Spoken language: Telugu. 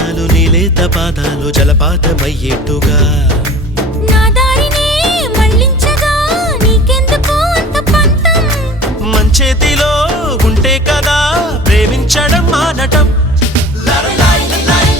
నిమిషాలు నీలేత పాదాలు జలపాతమయ్యేట్టుగా నా దారినే మళ్ళించగా నీకెందుకు అంత పంతం మంచేతిలో ఉంటే కదా ప్రేమించడం మానటం